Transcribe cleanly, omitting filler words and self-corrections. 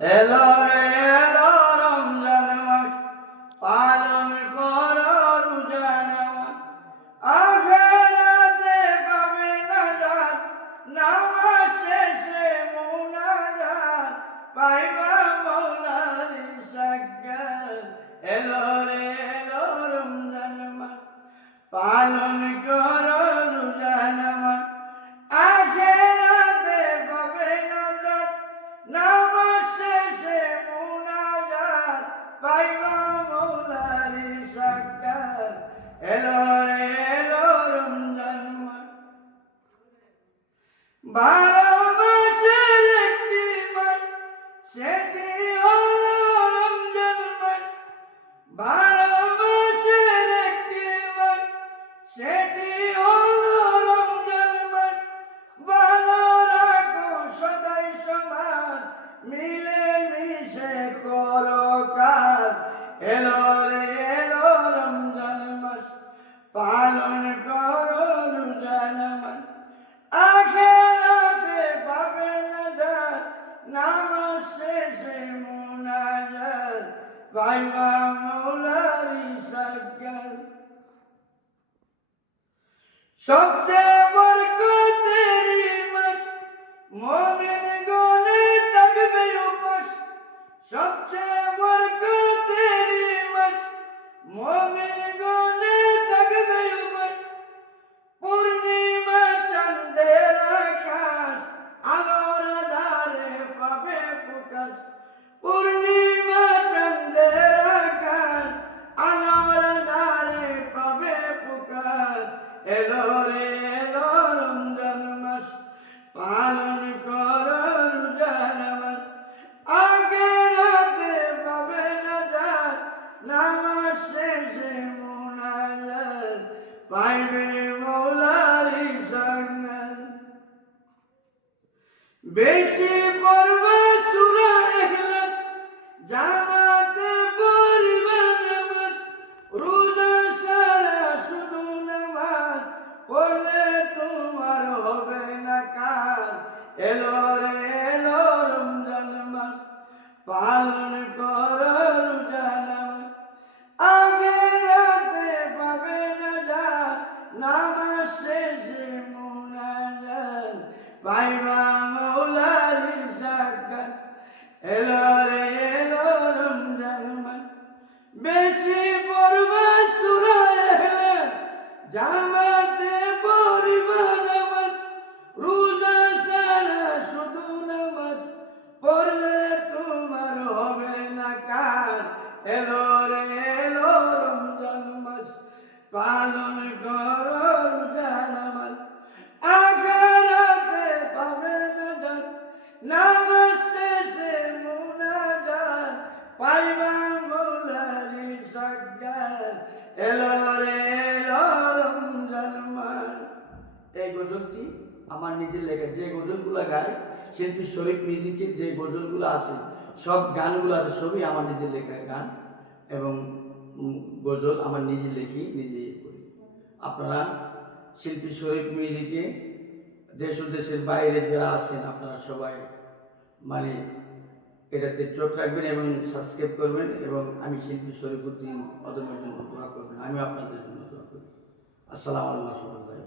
এলো রে এলো রমজান মাস, পালন করো রোজা নামাজ, আখিরাতে পাবে নাজাত, নামাজ শেষে মুনাজাত, পাইবা মওলার সাক্ষাৎ। এলো রে এলো রমজান মাস, পালন করো রোজা নামাজ, আখিরাতে পাবে নাজাত, নামাজ শেষে মুনাজাত, পাইবা মওলার সাক্ষাৎ। এলো রে এলো রমজান মাস, 12 মাসের একটি মাস, সেটি হলো রমজান মাস। 12 মাসের একটি মাস, সেটি হলো রমজান মাস। ভালো রাখো সদাই সমাজ, মিলে মিশে করো কাজ। এলো রে এলো রমজান মাস, পালন করো রোজা নামাজ, আখিরাতে পাবে নাজাত, নামাজ শেষে মুনাজাত, পাইবা মওলার সাক্ষাৎ। সবচেয়ে বরকতের মাস, মুমিন গণে থাকবে উপাস। সবচেয়ে বরকতের মাস, মুমিন গণে থাকবে উপাস। পূর্ণিমা চাঁদের আকাশ, আলোর আধারে পাবে প্রকাশ। পূর্ণিমা চাঁদের আকাশ, আলোর আধারে পাবে প্রকাশ। এলো রে এলো রমজান মাস, পালন করো রোজা নামাজ, আখিরাতে পাবে নাজাত, নামাজ শেষে মুনাজাত, পাইবে মওলার সাক্ষাৎ। বেশি পড়বে সূরা ইখলাস, জামাতে পড়বে নামাজ, রোজা ছাড়া শুধু নামাজ পড়লে তোমার হবে না কাজ। এলো রে এলো রমজান মাস, পালন করো রোজা নামাজ, আখিরাতে পাবে নাজাত, নামাজ শেষে মুনাজাত, পাইবা মওলার সাক্ষাৎ। এলো রে এলো রমজান মাস, বেশি পড়বে সূরা ইখলাস, জামাতে পড়বে নামাজ, রোজা ছাড়া শুধু নামাজ পড়লে তোমার হবে না কাজ। এলো রে এলো রমজান মাস, পালন করো রোজা নামাজ, আখিরাতে পাবে নাজাত, নামাজ শেষে মুনাজাত, পাইবা মওলার সাক্ষাৎ। এলো রে এলো রমজান মাস। এই গজলটি আমার নিজের লেখা। যে গজলগুলো গায় শিল্পী শরীফ মিউজিকের যে গজলগুলো আছে, সব গানগুলো আছে, সবই আমার নিজের লেখা গান এবং গজল আমার নিজে লিখি, নিজে করি। আপনারা শিল্পী শরীফ মিউজিকে দেশ ও দেশের বাইরে যারা আছেন, আপনারা সবাই মানে এটাতে চোখ রাখবেন এবং সাবস্ক্রাইব করবেন, এবং আমি শিল্পী শরীফুদ্দিন অদমের জন্য দোয়া করবেন। আমি আপনাদের জন্য দোয়া করি। আসসালামু আলাইকুম।